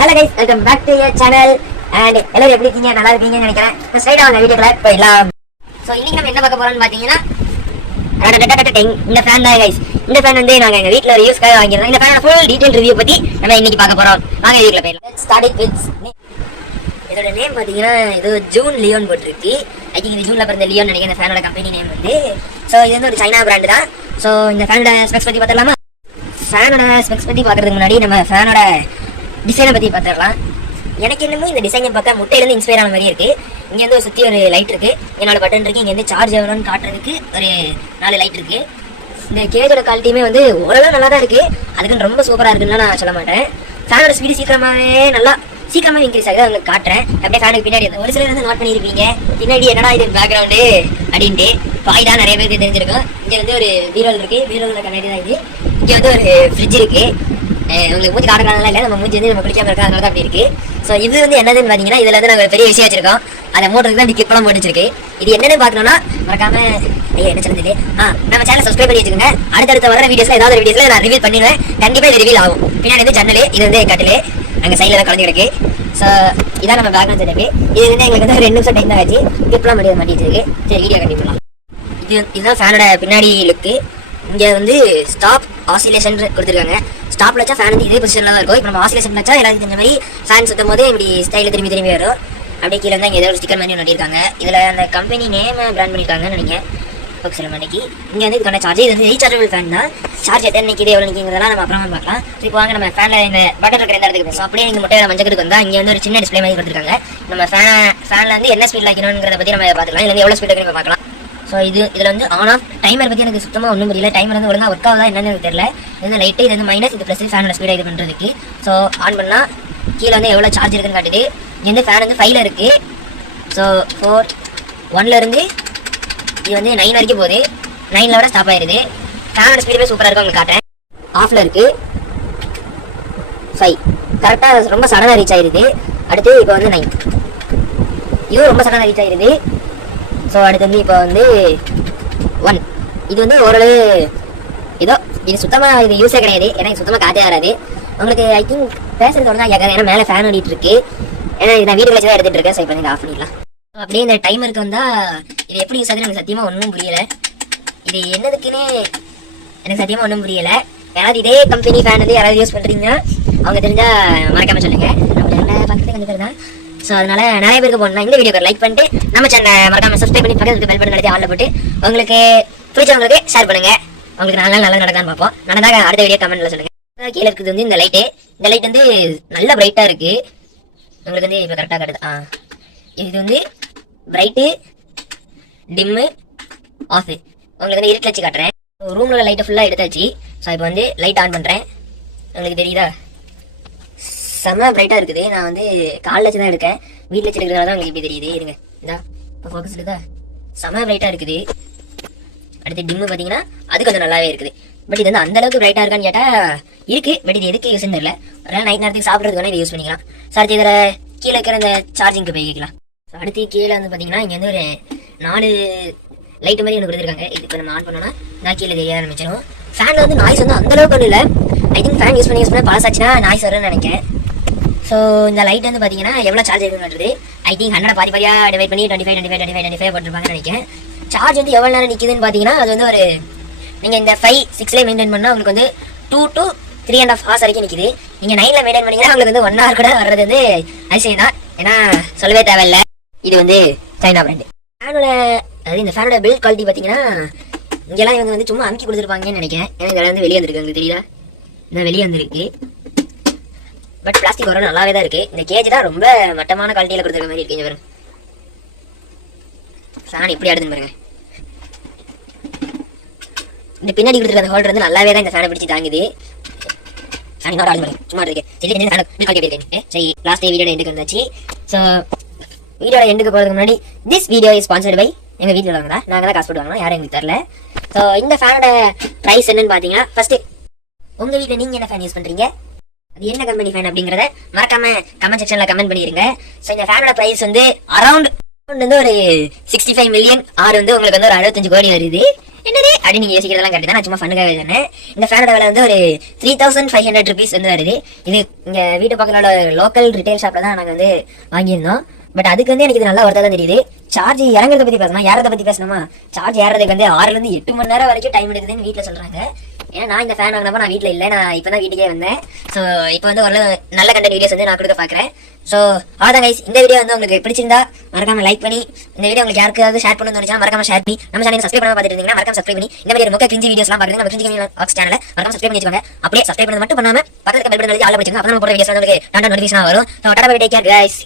Hello guys, welcome back to your channel. And எல்லாரும் எப்படி இருக்கீங்க? நல்லா இருக்கீங்கன்னு நினைக்கிறேன். ஸ்ட்ரைட்டா அந்த வீடியோக்குள்ள போயிடலாம். சோ இன்னைக்கு நம்ம என்ன பார்க்க போறோம்னு பாத்தீங்கன்னா இந்த ஃபேன் தான் गाइस. இந்த ஃபேன் வந்து நாங்க எங்க வீட்ல யூஸ்க்காக வாங்கியிருந்தோம். இந்த ஃபேனோட ஃபுல் டீடைல் ரிவ்யூ பத்தி நம்ம இன்னைக்கு பார்க்க போறோம். வாங்க வீடியோக்குள்ள போயிடலாம். Let's start it with இதோட நேம் பாத்தீங்கன்னா இது ஜூன் லியோன் போட்டுருக்கு. ஐ திங்க் இது ஜூன்ல பிறந்த லியோன் நினைக்கிறேன் இந்த ஃபேனோட கம்பெனி நேம் வந்து. சோ இது வந்து ஒரு சைனா பிராண்ட் தான். சோ இந்த ஃபேனோட ஸ்பெக்ஸ் பத்தி பார்த்தலாமா? ஃபேனோட ஸ்பெக்ஸ் பத்தி பார்க்கறதுக்கு முன்னாடி நம்ம ஃபேனோட டிசைனை பற்றி பார்த்துடலாம். எனக்கு என்னமோ இந்த டிசைனை பார்த்தா முட்டையிலேருந்து இன்ஸ்பயர் ஆன மாதிரி இருக்குது. இங்கே வந்து ஒரு சுற்றி ஒரு லைட் இருக்குது, என்னோட பட்டன் இருக்குது. இங்கே வந்து சார்ஜ் எவ்வளோன்னு காட்டுறதுக்கு ஒரு 4 லைட் இருக்குது. இந்த கேஜோட குவாலிட்டியுமே வந்து ஓரளவு நல்லா தான் இருக்குது. அதுக்குன்னு ரொம்ப சூப்பராக இருக்குன்னு நான் சொல்ல மாட்டேன். ஃபேனோட ஸ்பீடு சீக்கிரமாகவே இன்க்ரீஸ் ஆகுது. உங்களுக்கு காட்டுறேன். அப்படியே ஃபேனுக்கு பின்னாடி ஒரு சிலர் வந்து நோட் பண்ணியிருப்பீங்க, பின்னாடி என்னடா இது பேக்ரவுண்டு அப்படின்ட்டு. பாய் தான் நிறைய பேருக்கு தெரிஞ்சிருக்கும். இங்கே வந்து ஒரு பீரோல் இருக்குது, பீரோவில் கண்ணாடி தான் இது. இங்கே வந்து ஒரு ஃப்ரிட்ஜ் இருக்குது. உங்களுக்கு மூஞ்சி காட்டுறதுனால இல்லை, நம்ம மூஞ்சி வந்து நம்ம குளிக்காம இருக்கிறதுனால தான் அப்படி இருக்கு. ஸோ இது வந்து என்னதுன்னு பார்த்தீங்கன்னா, இதில் வந்து நாங்கள் பெரிய விஷயம் வச்சிருக்கோம். அதை மூட்டுக்கு தான் கிளிப்பெல்லாம் போட்டு வச்சிருக்கு. இது என்னன்னு பார்க்கணும்னா மறக்காம என்ன சொல்லுது நம்ம சேனல் சப்ஸ்கிரைப் பண்ணி வச்சுக்கோங்க. அடுத்தடுத்த வர வீடியோஸ்ல ஏதாவது ஒரு வீடியோஸ்ல நான் ரிவீல் பண்ணிடுவேன். கண்டிப்பாக இது ரிவீல் ஆகும். பின்னாடி வந்து ஜன்னல், இது வந்து கட்டில், அங்கே சைடில் தான் கலந்து கிடக்கு. ஸோ இதான் நம்ம பேக்ரவுண்ட் செட்டப்பு. இது வந்து எங்களுக்கு வந்து 2 நிமிஷம் டைம் தான் ஆச்சு. கிளிப்லாம் பண்ணி மாட்டிட்டு இருக்கு. சரி வீடியோ கண்டிப்பாக இதுதான் ஃபேனோட பின்னாடி லுக்கு. இங்கே வந்து ஸ்டாப் ஆசிலேஷன் கொடுத்துருக்காங்க. ஸ்டாப்ல வச்சா ஃபேன் வந்து இதே பொசிஷனில் தான் இருக்கும். இப்போ நம்ம ஆசிலேஷன் வச்சா எல்லாத்துக்கும் தெரிஞ்ச மாதிரி ஃபேன் சுற்றும் போது இப்படி ஸ்டைலில் திரும்பி வரும். அப்படியே கீழே வந்து இங்கே ஏதோ ஒரு ஸ்டிக்கர் மாதிரி நட்டிருக்காங்க. இதில் அந்த கம்பெனி நேம் பிராண்ட் பண்ணியிருக்காங்கன்னு நினைக்கிறேன். ஓகே சில மணிக்கு இங்கே வந்து இதுக்கான சார்ஜ், இது வந்து ரீசார்ஜபிள் ஃபேன் தான். சார்ஜ் எத்தனை நிற்கிது எவ்வளோ நிற்கிறதெல்லாம் நம்ம அப்புறமா பார்க்கலாம். இப்போ வாங்க நம்ம ஃபேனில் இந்த பட்டன் இருக்கிற எந்த இடத்துக்கு. ஸோ அப்படியே நீங்கள் முட்டையோட மஞ்சளுக்கு வந்தால் இங்கே வந்து ஒரு சின்ன டிஸ்பிளே மாதிரி கொடுத்துருக்காங்க. நம்ம ஃபேனில் வந்து என்ன ஸ்பீட் வைக்கணுங்கிறத பற்றி நம்ம பார்த்துக்கலாம். இல்லை எவ்வளோ ஸ்பீட் வைக்கணும் பார்க்கலாம். ஸோ இதில் வந்து ஆன் ஆஃப் டைமர் பற்றி எனக்கு சுத்தமாக ஒன்றும் புரியல. டைமர் வந்து ஒழுங்காக ஒர்க் ஆகுதா என்னன்னு எனக்கு தெரியல. இது வந்து லைட்டு, இது வந்து மைனஸ், இது ப்ளஸ் ஃபேனோட ஸ்பீடாக இது பண்ணுறதுக்கு. ஸோ ஆன் பண்ணால் கீழே வந்து எவ்வளோ சார்ஜ் இருக்குன்னு காட்டுது. இங்கே வந்து ஃபேன் வந்து 5ல் இருக்குது. ஸோ 4 1லேருந்து இது வந்து 9 வரைக்கும் போகுது. 9ல் விட ஸ்டாப் ஆயிடுது. ஃபேனோட ஸ்பீடுமே சூப்பராக இருக்கும். உங்களுக்கு காட்டுறேன். ஆஃபில் இருக்குது 5 கரெக்டாக ரொம்ப சடனாக ரீச் ஆயிடுது. அடுத்து இப்போ வந்து 9 இதுவும் ரொம்ப சடனாக ரீச் ஆயிடுது. ஸோ அடுத்து வந்து இப்போ வந்து 1 இது வந்து ஓரளவு ஏதோ இது சுத்தமாக இது யூஸே கிடையாது. ஏன்னா இது சுத்தமாக காற்றே வராது. உங்களுக்கு ஐ திங்க் பேசுறது ஒன்று தான் கேட்காது. ஏன்னா மேலே ஃபேன் ஓடிட்டு இருக்கு. ஏன்னா இது நான் வீடு வச்சு தான் எடுத்துகிட்டு இருக்கேன். ஸோ இப்போ வந்து ஆஃப் பண்ணிடலாம். அப்படியே இந்த டைமருக்கு வந்தால் இது எப்படி யூஸ் ஆகுது எனக்கு சத்தியமாக ஒன்றும் புரியலை. இது என்னதுக்குன்னு எனக்கு சத்தியமாக ஒன்றும் புரியலை. யாராவது இதே கம்பெனி ஃபேன் வந்து யாராவது யூஸ் பண்ணுறீங்கன்னா அவங்க தெரிஞ்சால் மறக்காமல் சொல்லுங்கள். நம்ம சேனலை பார்க்குறது கொஞ்சம் பேர் தான். ஸோ அதனால நிறைய பேருக்கு போடணும். இந்த வீடியோக்கு லைக் பண்ணிட்டு நம்ம சேனலை மறக்காம சப்ஸ்கிரைப் பண்ணி பக்கத்துக்கு பெல் பட்டன் அழுத்தி ஆல்ல போட்டு உங்களுக்கு பிடிச்சவங்களுக்கு ஷேர் பண்ணுங்க. உங்களுக்கு நல்லா நடக்கான்னு பார்ப்போம். நடந்தாங்க அடுத்த வீடியோ கமெண்ட்ல சொல்லுங்க. கீழே இருக்குது வந்து இந்த லைட்டு. இந்த லைட் வந்து நல்ல பிரைட்டா இருக்கு. உங்களுக்கு வந்து இப்போ கரெக்டாக காட்டுது. இது வந்து பிரைட்டு, டிம்மு, ஆஃப். உங்களுக்கு வந்து இருட்டில் வச்சு காட்டுறேன். ரூம்ல லைட்டை ஃபுல்லாக எடுத்தாச்சு. ஸோ இப்போ வந்து லைட் ஆன் பண்ணுறேன். உங்களுக்கு தெரியுதா? செம்ம பிரைட்டாக இருக்குது. நான் வந்து காலில் வச்சு தான் எடுக்கேன். வீட்டில் வச்சு எடுக்கிறதால தான் உங்களுக்கு இப்படி தெரியுது. இருங்க இதா இப்போ ஃபோக்கஸ் இருக்குதா? செம்ம பிரைட்டாக இருக்குது. அடுத்து டிம்மு பார்த்தீங்கன்னா அது கொஞ்சம் நல்லாவே இருக்குது. பட் இது வந்து அந்தளவுக்கு பிரைட்டாக இருக்கான்னு கேட்டால் இருக்குது. பட் இது எதுக்கு யூஸ்ன்னு தெரியல. அதனால் நைட் நேரத்துக்கு சாப்பிட்றதுக்கு வேணால் இதை யூஸ் பண்ணிக்கலாம். ஸோ அடுத்து இதில் கீழே இருக்கிற இந்த சார்ஜிங்க்கு போய் வைக்கலாம். ஸோ அடுத்து கீழே வந்து பார்த்தீங்கன்னா இங்கே வந்து ஒரு 4 லைட்டு மாதிரி ஒன்று கொடுத்துருக்காங்க. இது இப்போ நம்ம ஆன் பண்ணோன்னா நான் கீழே தெரிய ஆரம்பிச்சிடும். ஃபேன் வந்து நாய்ஸ் வந்து அந்தளவுக்கு ஒன்றும் இல்லை. ஐ திங்க் ஃபேன் யூஸ் பண்ணி பழசாச்சுன்னா நாய்ஸ் வரும்னு நினைக்கிறேன். ஸோ இந்த லைட் வந்து பார்த்தீங்கன்னா எவ்வளோ சார்ஜ் இருக்குன்றது ஐ திங்க் 100 பாதியாக டிவைட் பண்ணி 25 போட்டிருப்பாங்கன்னு நினைக்கிறேன். சார்ஜ் வந்து எவ்வளோ நேரம் நிற்கிதுன்னு பார்த்தீங்கன்னா அது வந்து ஒரு நீங்கள் இந்த 5 6லேயே மெயின்டைன் பண்ணால் உங்களுக்கு வந்து 2 to 3.5 hours வரைக்கும் நிற்கிது. நீங்கள் 9ல் மெயின்டைன் பண்ணிங்கன்னா உங்களுக்கு வந்து 1 hour கூட வர்றது வந்து அதிசயம் தான். ஏன்னா சொல்லவே தேவையில்லை. இது வந்து சைனா பிராண்டு. ஃபேனோட அதாவது இந்த ஃபேனோட பில்ட் குவாலிட்டி பார்த்தீங்கன்னா இங்கெல்லாம் இவங்க வந்து சும்மா அமுக்கி கொடுத்துருப்பாங்கன்னு நினைக்கிறேன். ஏன்னா இதெல்லாம் வந்து வெளியே வந்துருக்கு. உங்களுக்கு தெரியுதா? இந்த வெளியே வந்துருக்கு. பட் பிளாஸ்டிக் வர நல்லாவே தான் இருக்கு. இந்த கேஜ் தான் ரொம்ப மட்டமான குவாலிட்டியில் கொடுத்துருக்க மாதிரி இருக்கு. பாருங்க ஃபேன் எப்படி ஆடுதுன்னு பாருங்க. இந்த பின்னாடி கொடுத்துருக்க அந்த ஹோல்டர் வந்து நல்லாவே தான் இந்த ஃபேனை பிடிச்சி தாங்குது. ஃபேன் இன்னொரு ஆடு பாருங்க சும்மா இருக்கு. சரி லாஸ்ட் வீடியோட எண்டுக்கு வந்தாச்சு. ஸோ வீடியோட எண்டுக்கு போகிறதுக்கு முன்னாடி this video is sponsored by எங்கள் வீட்டில் உள்ளவங்க தான். நாங்கள் தான் காசு போட்டு வாங்கணும், யாரும் எங்களுக்கு தரல. ஸோ இந்த ஃபேனோட ப்ரைஸ் என்னன்னு பார்த்தீங்கன்னா ஃபர்ஸ்ட் உங்கள் வீட்டில் நீங்கள் என்ன ஃபேன் யூஸ் பண்ணுறீங்க, அது என்ன கம்பெனி ஃபேன் அப்படிங்கறத மறக்காம கமெண்ட் செக்ஷன்ல கமெண்ட் பண்ணிருங்க. ஸோ இந்த ஃபேனோட பிரைஸ் வந்து அரௌண்ட் வந்து ஒரு 65 மில்லியன் ஆர் வந்து உங்களுக்கு வந்து ஒரு 65 கோடி வருது. என்னது அப்படி நீங்க யோசிக்கிறதெல்லாம் கரெக்ட் தான். நான் சும்மா ஃபனுக்காக சொன்னேன். இந்த ஃபேனோட விலை வந்து ஒரு 3500 rupees வந்து வருது. இது இங்க வீட்டு பக்கத்துல லோக்கல் ரிட்டைல் ஷாப்ல தான் நாங்க வந்து வாங்கியிருந்தோம். பட் அதுக்கு வந்து எனக்கு இது நல்லா ஒருத்தா தான் தெரியுது. சார்ஜ் இறங்குறத பத்தி பேசணும், ஏறதை பத்தி பேசணுமா? சார்ஜ் ஏறதுக்கு வந்து 6 to 8 மணி நேரம் வரைக்கும் டைம் எடுக்குதுன்னு வீட்டுல சொல்றாங்க. ஏன்னா நான் இந்த ஃபேன் வாங்கினப்ப நான் வீட்டில் இல்லை, நான் இப்போ தான் வீட்டுக்கே வந்தேன். ஸோ இப்போ வந்து ஒரு நல்ல கண்டென்ட் வீடியோஸ் வந்து நான் கொடுக்க பார்க்குறேன். ஸோ அதான் கைஸ், இந்த வீடியோ வந்து உங்களுக்கு பிடிச்சிருந்தா மறக்காம லைக் பண்ணி, இந்த வீடியோ உங்களுக்கு யாருக்காவது ஷேர் பண்ணணும்னு நினைச்சா மறக்காம ஷேர் பண்ணி, நம்ம சேனல் சப்ஸ்கிரைப் பண்ணாம பார்த்துட்டு இருந்தீங்கன்னா மறக்காம சப்ஸ்கிரைப் பண்ணி இந்த மாதிரி மொக்க கிரிஞ்சி வீடியோஸ்லாம் பார்க்குறது நம்ம கிரிஞ்சி சேனலை மறக்காம சப்ஸ்கிரைப் பண்ணி வச்சுக்கோங்க. அப்படியே சப்ஸ்கிரைப் பண்ணது மட்டும் பண்ணாம பக்கத்துல பெல் பட்டன் அழுத்தி ஆல் பண்ணிச்சுங்க. அப்போ நம்ம போடுற வீடியோஸ் வந்து உங்களுக்கு நோட்டிஃபிகேஷன் வரும். So tata bye, take care guys.